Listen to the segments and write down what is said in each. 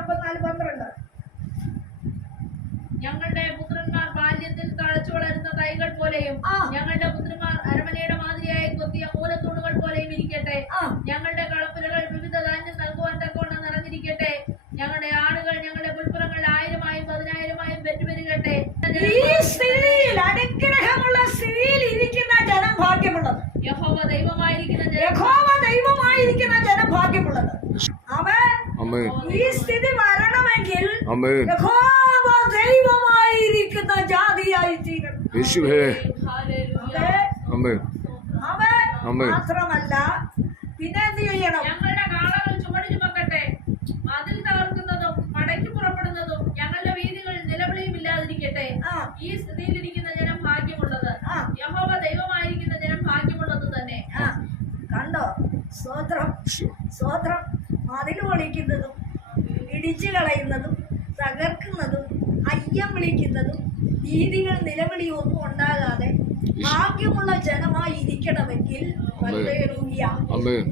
നാൽപ്പത്തിനാല് പന്ത്രണ്ട് ഞങ്ങളുടെ പുത്രന്മാർ ബാല്യത്തിൽ തഴച്ചു വളരുന്ന തൈകൾ പോലെയും ഞങ്ങളുടെ പുത്രന്മാർ അരമനയുടെ മാതിരിയായി കൊത്തിയ മൂലത്തൂണുകൾ പോലെയും ഇരിക്കട്ടെ. ഞങ്ങളുടെ കളപ്പുരകൾ വിവിധ ധാന്യം നൽകുവാൻ തക്കവണ്ണം നിറഞ്ഞിരിക്കട്ടെ. ഞങ്ങളുടെ ആടുകൾ ഞങ്ങളുടെ പുൽപ്പുറങ്ങൾ ആയിരമായും പതിനായിരമായും പെറ്റുപെരുകട്ടെ ഈ സ്ഥിതിയിൽ അനുഗ്രഹമുള്ള സ്ഥിതിയിൽ ഇരിക്കുന്ന ജനം ഭാഗ്യമുള്ളത്. യഹോവ ദൈവമായിരിക്കുന്ന യഹോവ ദൈവമായിരിക്കുന്ന ജനം ഭാഗ്യമുള്ളത്. അവൻ ഈ സ്ഥിതി ദൈവമായിരിക്കുന്ന ജാതിയായി തീരണം. മാത്രമല്ല പിന്നെ എന്ത് ചെയ്യണം? ഞങ്ങളുടെ കാളകൾ ചുമട് ചുമക്കട്ടെ മതിൽ തകർക്കുന്നതും പടയ്ക്ക് പുറപ്പെടുന്നതും ഞങ്ങളുടെ വീതികൾ നിലവിളിയും ഇല്ലാതിരിക്കട്ടെ. ഈ സ്ഥിതിയിലിരിക്കുന്ന ജനം ഭാഗ്യമുള്ളത്. യഹോവ ദൈവമായിരിക്കുന്ന ജനം ഭാഗ്യമുള്ളത് തന്നെ. കണ്ടോ? സ്വോത്രം സ്വോത്രം മതിൽ പൊളിക്കുന്നതും ഇടിച്ചു കളയുന്നതും തകർക്കുന്നതും അയ്യം വിളിക്കുന്നതും നീതികൾ നിലവിളിയും ഒന്നും ഉണ്ടാകാതെ ഭാഗ്യമുള്ള ജനമായി ഇരിക്കണമെങ്കിൽ.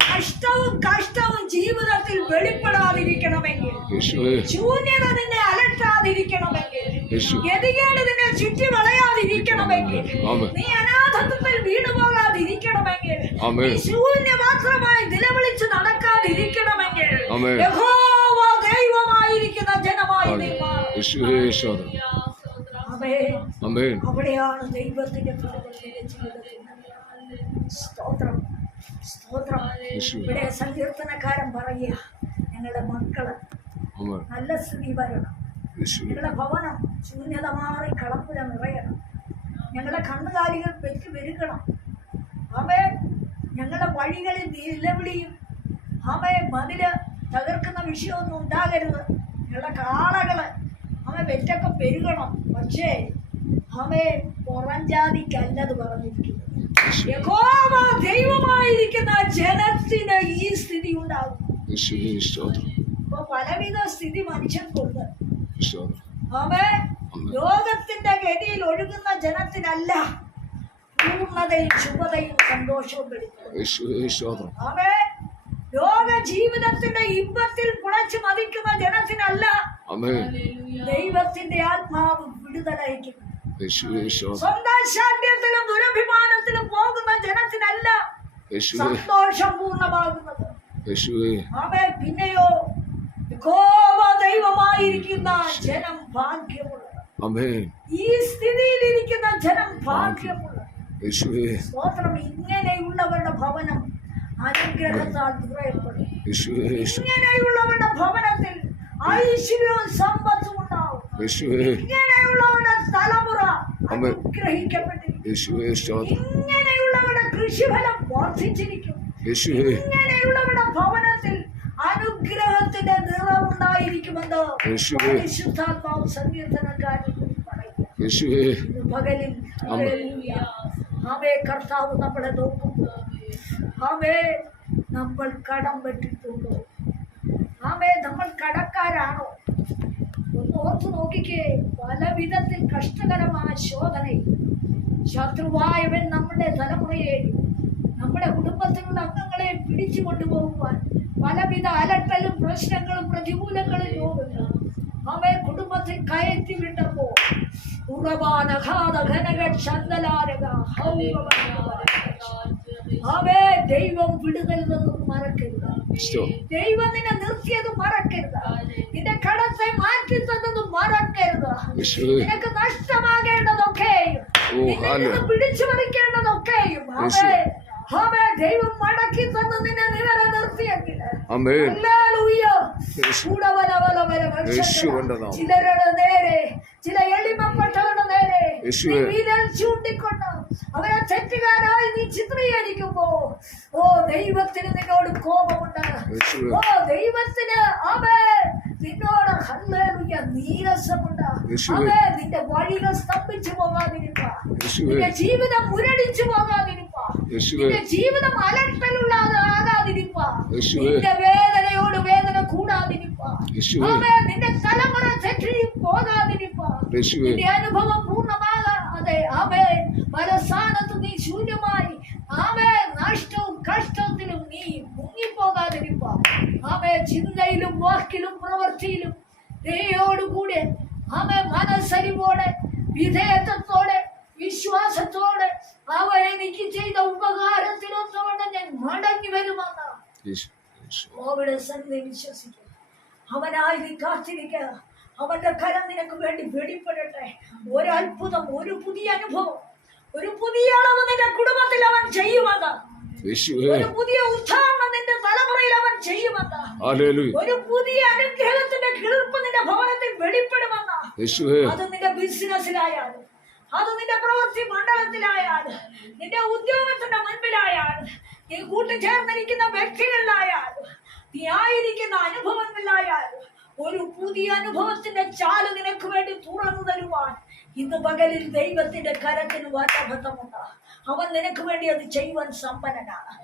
കഷ്ടവും കഷ്ടവും ജീവിതത്തിൽ വെളിപ്പെടാതിരിക്കണമെങ്കിൽ ശൂന്യത നിന്നെ അലട്ടാതിരിക്കണമെങ്കിൽ യേശു ഗതികേട് നിന്നെ ചുറ്റി വളയാതിരിക്കണമെങ്കിൽ. നീ അനാഥത്വത്തിൽ ശൂന്യ മാത്രമായി നിലവിളിച്ച് നടക്കാതിരിക്കണമെങ്കിൽ. യഹോവ ദൈവമായിരിക്കുന്ന ജനമായി നീ മാറണം. യേശുവേ ആമേൻ. അമേൻ അവിടെയാണ് ദൈവത്തിന്റെ സ്തോത്രം സ്തോത്രം. ഇവിടെ സങ്കീർത്തനക്കാരൻ പറയുക ഞങ്ങളുടെ മക്കൾ നല്ല സ്ഥിതി വരണം. ഞങ്ങളുടെ ഭവനം ശൂന്യത മാറി കളപ്പുര നിറയണം. ഞങ്ങളുടെ കന്നുകാലികൾ പെറ്റു പെരുകണം. അവയെ ഞങ്ങളുടെ വഴികളിൽ നിലവിളിയും. അവയെ മതിൽ തകർക്കുന്ന വിഷയമൊന്നും ഉണ്ടാകരുത്. ഞങ്ങളുടെ കാളകൾ പെരുകണം. പക്ഷേ അവയെ പുറം ജാതിക്കല്ലത് പറഞ്ഞിരിക്കുന്നത് യഹോവ ദൈവമായിരിക്കുന്ന ജനത്തിന് ഈ സ്ഥിതി ഉണ്ടാകും. ഇപ്പൊ പലവിധ സ്ഥിതി മനുഷ്യർക്കുണ്ട്. അവേ ലോകത്തിന്റെ ഗതിയിൽ ഒഴുകുന്ന ജനത്തിനല്ല പൂർണതയും ശുഭതയും സന്തോഷവും അവേ ലോക ജീവിതത്തിന്റെ ഇമ്പത്തിൽ കുളച്ചു മതിക്കുന്ന ജനത്തിനല്ല ദൈവത്തിന്റെ ആത്മാവ് വിടുതലയക്കുന്നു സ്വന്തം ശാഠ്യത്തിലും ദുരഭിമാനത്തിലും പോകുന്ന ജനത്തിനല്ല യേശുവേ സന്തോഷം പൂർണമാകുന്നത്. പിന്നെയോ ദൈവമായിരിക്കുന്ന ജനം ഭാഗ്യമുള്ളത് ഈ ഈ സ്ഥിതിയിലിരിക്കുന്ന ജനം ഭാഗ്യമുള്ളത് യേശുവേ. സ്തോത്രം ഇങ്ങനെയുള്ളവരുടെ ഭവനം ഇങ്ങനെയുള്ളവരുടെ ഭവനത്തിൽ ഐശ്വര്യവും സമ്പത്തും ഉണ്ടാവും. ഇങ്ങനെയുള്ളവരുടെ തലമുറ ഇങ്ങനെയുള്ളവരുടെ കൃഷിഫലം വർദ്ധിച്ചിരിക്കും. ഇങ്ങനെയുള്ളവരുടെ ഭവനത്തിൽ അനുഗ്രഹത്തിന്റെ നിറവുണ്ടായിരിക്കുമെന്ന് യേശുവേ. പരിശുദ്ധാത്മാവ് സങ്കീർത്തനക്കാരിൽ പറയുക പകലിൽ അവയെ കർത്താവ് നമ്മളെ നോക്കുമ്പോൾ ആമേ നമ്മൾ കടം പറ്റിട്ടുണ്ടോ ആമേ നമ്മൾ കടക്കാരാണോ? ഒന്ന് ഓർത്തു നോക്കിക്കേ പല വിധത്തിൽ കഷ്ടകരമായ ശോധനയിൽ ശത്രുവായവൻ നമ്മുടെ തലമുറയെയും നമ്മുടെ കുടുംബത്തിലുള്ള അംഗങ്ങളെ പിടിച്ചു കൊണ്ടുപോകുവാൻ പലവിധ അലട്ടലും പ്രശ്നങ്ങളും പ്രതികൂലങ്ങളും യോഗങ്ങൾ അവയെ കുടുംബത്തിൽ കയറ്റി വിട്ടപ്പോ ഉറവാനഘാത ചന്ദലാരക ചന്ദലാരക അവേ ദൈവം വിടുതലെന്നും മറക്കരുത്. ദൈവം നിന്നെ നിർത്തിയത് മറക്കരുത്. നിന്റെ കടത്തെ മാറ്റി തന്നതും മറക്കരുത് നിനക്ക് നഷ്ടമാകേണ്ടതൊക്കെയും. പിടിച്ചു പറിക്കേണ്ടതൊക്കെയും അവേ അവേ ദൈവം മടക്കി തന്ന് നിന്നെ നിവരെ നിർത്തിയെങ്കിൽ. ചിലരുടെ നേരെ ചില എളിമപ്പെട്ടവരുടെ നേരെ വിരൽ ചൂണ്ടിക്കൊണ്ട് അവരെ തെറ്റുകാരായി നീ ചിത്രീകരിക്കുമ്പോ ഓ ദൈവത്തിന് നിന്നോട് കോപമുണ്ട്. ഓ ദൈവത്തിന് അവേ നിന്നോട് ഹല്ലേലൂയ നീരസമുണ്ട്. യേശുവേ. അവേ നിന്റെ വഴികൾ സ്തംഭിച്ചു പോകാതിരിക്ക നിന്റെ ജീവിതം മുരടിച്ചു പോകാതിരിക്ക നിന്റെ ജീവിതം അലട്ടലുള്ളാതെ ആകാതിരിപ്പ. നിന്റെ വേദനയോട് വേദന കൂടാതിരിപ്പ. യേശുവേ. നിന്റെ തലമുറ തെറ്റി പോകാതിരിപ്പ. നിന്റെ അനുഭവം പൂർണമാകാതെ ആമേ സ്ഥാനത്ത് നീ ശൂന്യമായി. ആമേ നഷ്ടവും കഷ്ടത്തിലും നീ മുങ്ങിപ്പോകാതിരിപ്പ. ആമേ ചിന്തയിലും വാക്കിലും പ്രവൃത്തിയിലും ദയോടുകൂടെ അവ മനസ്സരിവോടെ വിധേയത്വത്തോടെ വിശ്വാസത്തോടെ അവ എനിക്ക് ചെയ്ത ഉപകാരത്തിനൊന്നുകൊണ്ട് ഞാൻ മടങ്ങി വരുമെന്ന് അവിടെ സന്നിധി വിശ്വസിക്കുക അവനായി നീ കാത്തിരിക്കുക. അവന്റെ കരം നിനക്ക് വേണ്ടി വെളിപ്പെടട്ടെ. ഒരത്ഭുതം അത്ഭുതം ഒരു പുതിയ അനുഭവം. ഒരു പുതിയ അളവ് നിന്റെ കുടുംബത്തിൽ അവൻ ചെയ്യുമെന്ന് ഒരു പുതിയ ഉദ്ധാരണം നിന്റെ തലമുറയിൽ അവൻ ചെയ്യുമെന്ന് ഒരു പുതിയ അനുഗ്രഹത്തിന്റെ കിളിർപ്പ് നിന്റെ ഭവനത്തിൽ വെളിപ്പെടുമെന്ന്. അത് നിന്റെ ബിസിനസ്സിലായാലും അത് നിന്റെ പ്രവൃത്തി മണ്ഡലത്തിലായാലും നിന്റെ ഉദ്യോഗത്തിന്റെ മുൻപിലായാലും നീ കൂട്ടിച്ചേർന്നിരിക്കുന്ന വ്യക്തികളിലായാലും നീ ആയിരിക്കുന്ന അനുഭവങ്ങളിലായാലും ഒരു പുതിയ അനുഭവത്തിന്റെ ചാൽ നിനക്ക് വേണ്ടി തുറന്നു തരുവാൻ ഇന്ന് പകലിൽ ദൈവത്തിന്റെ കരത്തിന് വാറ്റബദ്ധമുണ്ട് അവൻ നിനക്ക് വേണ്ടി അത് ചെയ്യുവാൻ സമ്പന്നനാണ്.